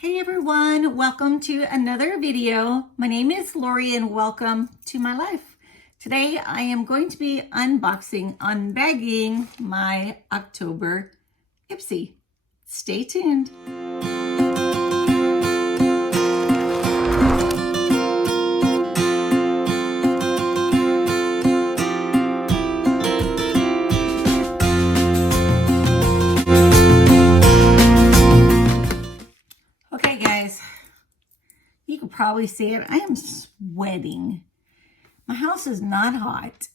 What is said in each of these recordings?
Hey everyone, welcome to another video. My name is Lori and welcome to my life. Today I am going to be unbagging my October Ipsy. Stay tuned. Okay guys, you can probably see it. I am sweating. My house is not hot,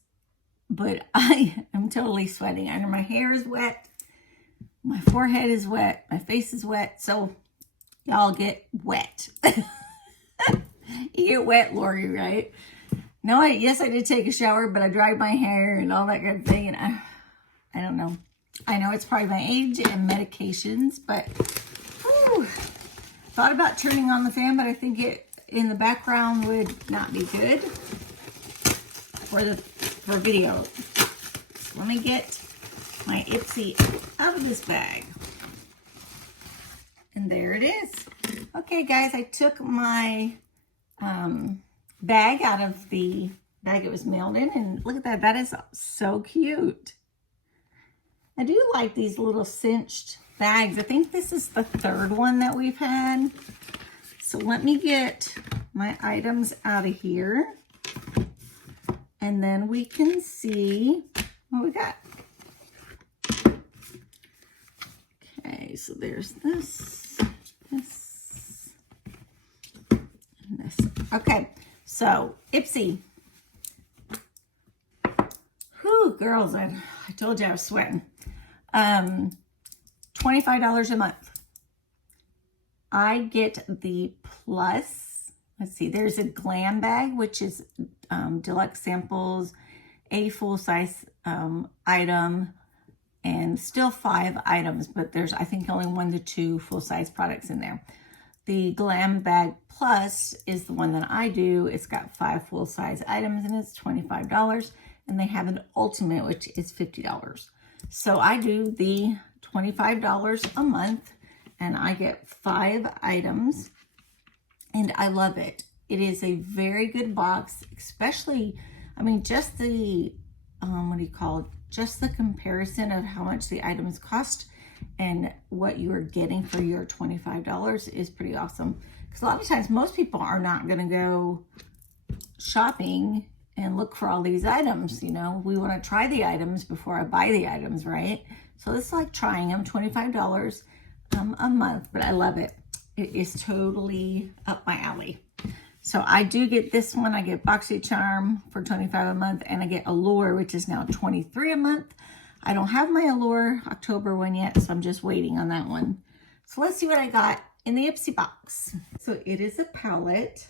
but I am totally sweating. I know my hair is wet, my forehead is wet, my face is wet, so y'all get wet. You get wet, Lori, right? No, yes, I did take a shower, but I dried my hair and all that kind of thing, and I don't know. I know it's probably my age and medications, but whew. Thought about turning on the fan, but I think it in the background would not be good for video. So let me get my Ipsy out of this bag. And there it is. Okay, guys, I took my bag out of the bag it was mailed in, and look at that. That is so cute. I do like these little cinched bags. I think this is the third one that we've had. So let me get my items out of here, and then we can see what we got. Okay, so there's this, and this. Okay, so Ipsy. Whew, girls, I told you I was sweating. $25 a month. I get the plus, let's see, there's a glam bag, which is deluxe samples, a full-size item, and still 5 items, but there's, I think, only 1 to 2 full-size products in there. The glam bag plus is the one that I do. It's got 5 full-size items, and it's $25, and they have an ultimate, which is $50. So I do the $25 a month, and I get 5 items, and I love it. It is a very good box, especially, I mean, just the, just the comparison of how much the items cost and what you are getting for your $25 is pretty awesome. Because a lot of times, most people are not going to go shopping and look for all these items. You know, we want to try the items before I buy the items, right? So it's like trying them, $25 a month, but I love it. It is totally up my alley. So I do get this one. I get BOXYCHARM for $25 a month, and I get Allure, which is now $23 a month. I don't have my Allure October one yet, so I'm just waiting on that one. So let's see what I got in the Ipsy box. So it is a palette.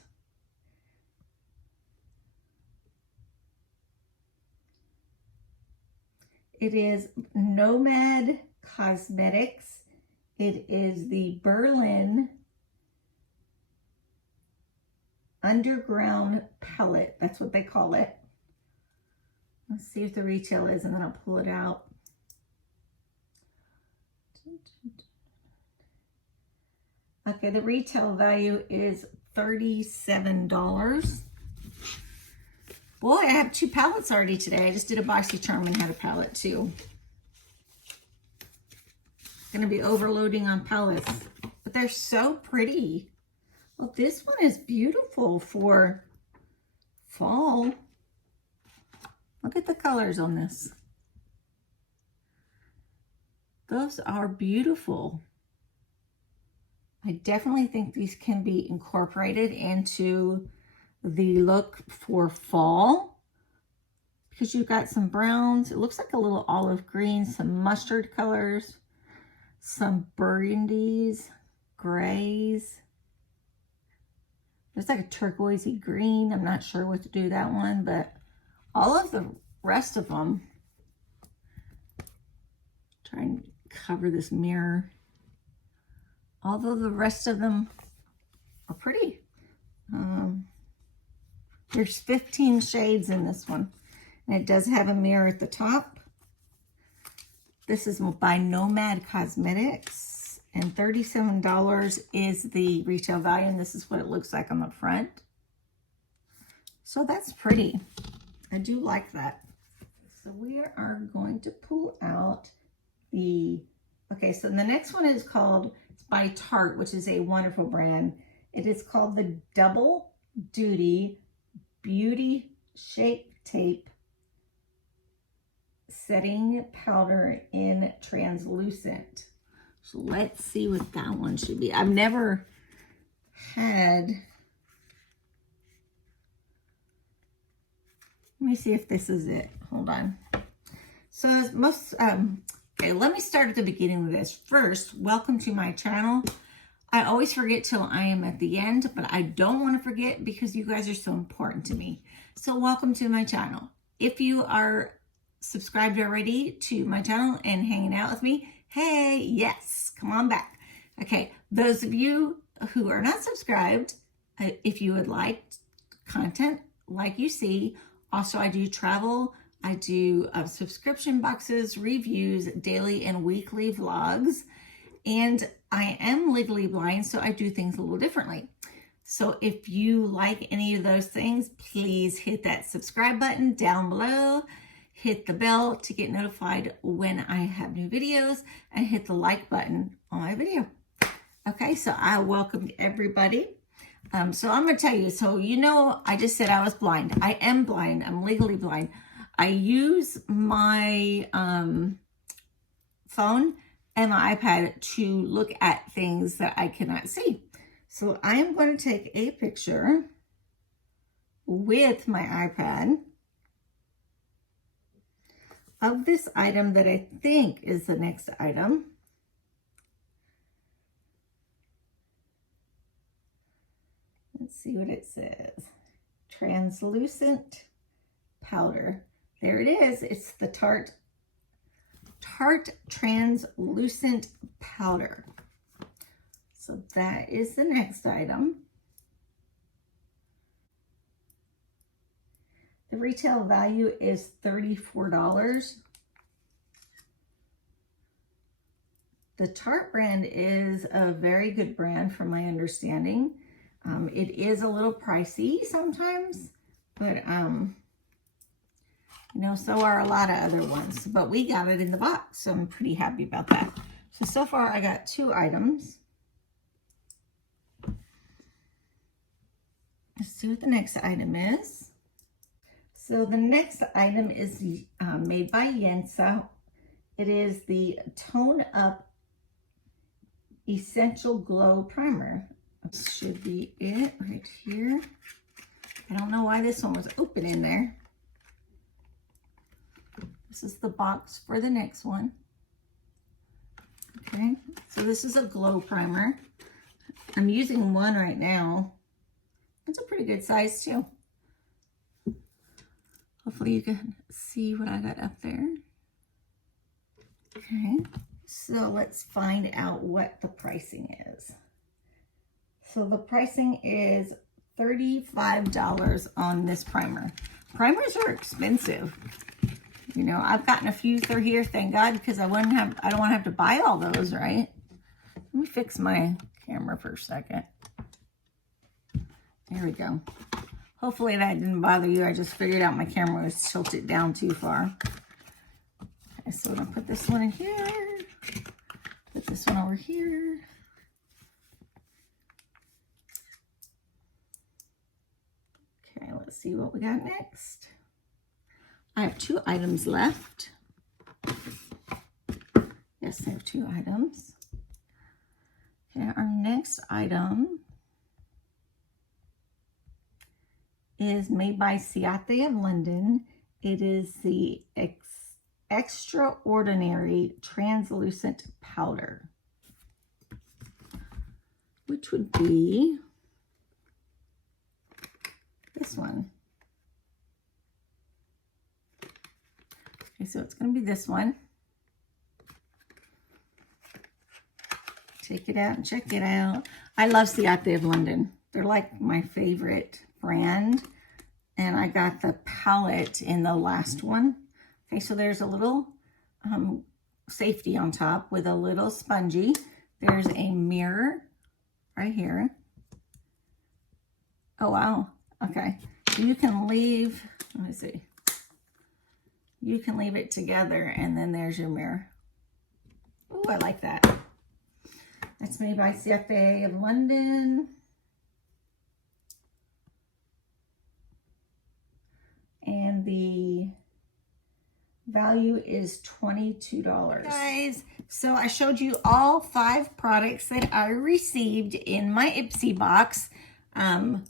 It is Nomad Cosmetics. It is the Berlin Underground Palette. That's what they call it. Let's see if the retail is, and then I'll pull it out. Okay, the retail value is $37. Boy, I have 2 palettes already today. I just did a BOXYCHARM and had a palette too. Gonna be overloading on palettes, but they're so pretty. Well, this one is beautiful for fall. Look at the colors on this. Those are beautiful. I definitely think these can be incorporated into the look for fall, because you've got some browns. It looks like a little olive green, some mustard colors, some burgundies, grays. There's like a turquoisey green. I'm not sure what to do that one, but all of the rest of them. Try and cover this mirror. Although the rest of them are pretty. There's 15 shades in this one, and it does have a mirror at the top. This is by Nomad Cosmetics, And $37 is the retail value, and this is what it looks like on the front. So that's pretty. I do like that. So we are going to pull out the, okay, so the next one is called, it's by Tarte, which is a wonderful brand. It is called the Double Duty Beauty Shape Tape Setting Powder in Translucent. So let's see what that one should be. I've never had, let me see if this is it. Hold on. So most, okay, let me start at the beginning of this. First, welcome to my channel. I always forget till I am at the end, but I don't want to forget because you guys are so important to me. So welcome to my channel. If you are subscribed already to my channel and hanging out with me, hey, yes, come on back. Okay, those of you who are not subscribed, if you would like content like you see, also I do travel, I do subscription boxes, reviews, daily and weekly vlogs, and I am legally blind, so I do things a little differently. So if you like any of those things, please hit that subscribe button down below. Hit the bell to get notified when I have new videos, and hit the like button on my video. Okay, so I welcome everybody. So I'm going to tell you, so you know, I just said I was blind. I am blind. I'm legally blind. I use my phone and my iPad to look at things that I cannot see. So I am going to take a picture with my iPad of this item that I think is the next item. Let's see what it says. Translucent powder. There it is. It's the Tarte Translucent Powder. So that is the next item. The retail value is $34. The Tarte brand is a very good brand from my understanding. It is a little pricey sometimes, but you know, so are a lot of other ones. But we got it in the box, so I'm pretty happy about that. So far I got 2 items. Let's see what the next item is. So the next item is made by IPSY. It is the Tone Up Essential Glow Primer. This should be it right here. I don't know why this one was open in there. This is the box for the next one. Okay, so this is a glow primer. I'm using one right now. It's a pretty good size too. Hopefully you can see what I got up there. Okay, so let's find out what the pricing is. So the pricing is $35 on this primer. Primers are expensive. You know, I've gotten a few through here, thank God, because I don't want to have to buy all those, right? Let me fix my camera for a second. There we go. Hopefully that didn't bother you. I just figured out my camera was tilted down too far. Okay, so I'm gonna put this one in here. Put this one over here. Okay, let's see what we got next. I have 2 items left. Yes, I have 2 items. Okay, our next item is made by Ciate of London. It is the Extraordinary Translucent Powder, which would be this one. Okay, so it's going to be this one. Take it out and check it out. I love Ciate of London. They're like my favorite brand. And I got the palette in the last one. Okay, so there's a little safety on top with a little spongy. There's a mirror right here. Oh, wow. Okay. You can leave, let me see. You can leave it together, and then there's your mirror. Oh, I like that. That's made by CFA of London. And the value is $22. Guys, so I showed you all 5 products that I received in my Ipsy box. That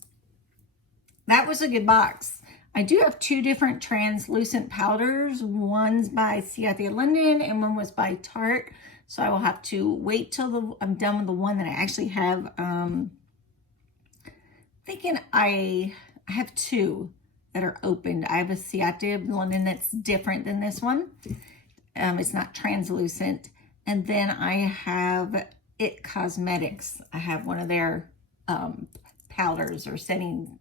was a good box. I do have 2 different translucent powders. One's by CFA London and one was by Tarte. So I will have to wait till I'm done with the one that I actually have. Thinking I have 2 that are opened. I have a CFA London that's different than this one. It's not translucent. And then I have IT Cosmetics. I have one of their powders or setting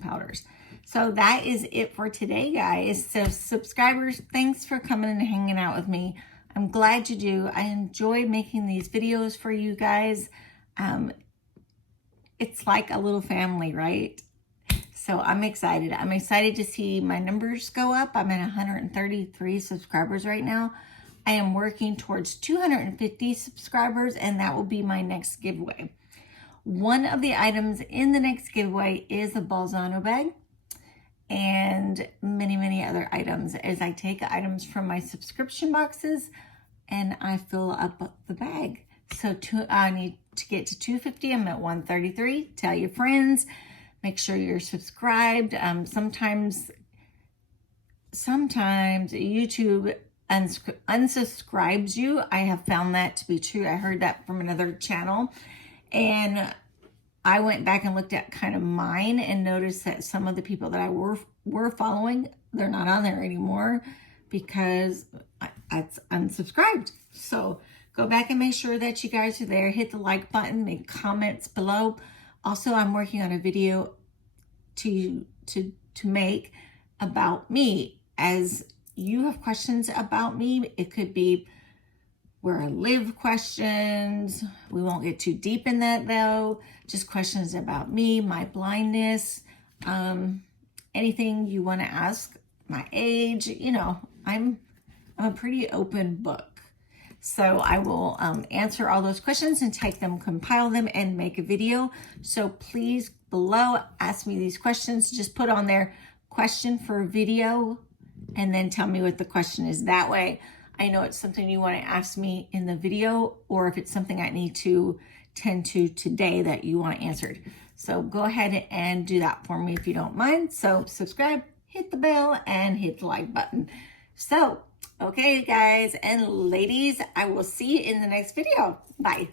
powders. So that is it for today, guys. So subscribers, thanks for coming and hanging out with me. I'm glad you do. I enjoy making these videos for you guys. It's like a little family, right? So I'm excited. I'm excited to see my numbers go up. I'm at 133 subscribers right now. I am working towards 250 subscribers, and that will be my next giveaway. One of the items in the next giveaway is a Balzano bag, and many, many other items as I take items from my subscription boxes and I fill up the bag. So I need to get to 250. I'm at 133. Tell your friends. Make sure you're subscribed. Sometimes YouTube unsubscribes you. I have found that to be true. I heard that from another channel. And I went back and looked at kind of mine and noticed that some of the people that I were following, they're not on there anymore because it's unsubscribed. So go back and make sure that you guys are there. Hit the like button, make comments below. Also, I'm working on a video to make about me. As you have questions about me, it could be where I live questions. We won't get too deep in that though. Just questions about me, my blindness, anything you want to ask, my age. You know, I'm a pretty open book. So I will answer all those questions and take them, compile them, and make a video. So please below ask me these questions. Just put on there question for a video and then tell me what the question is. That way I know it's something you want to ask me in the video, or if it's something I need to tend to today that you want answered. So go ahead and do that for me if you don't mind. So subscribe, hit the bell, and hit the like button. So, okay, guys and ladies, I will see you in the next video. Bye.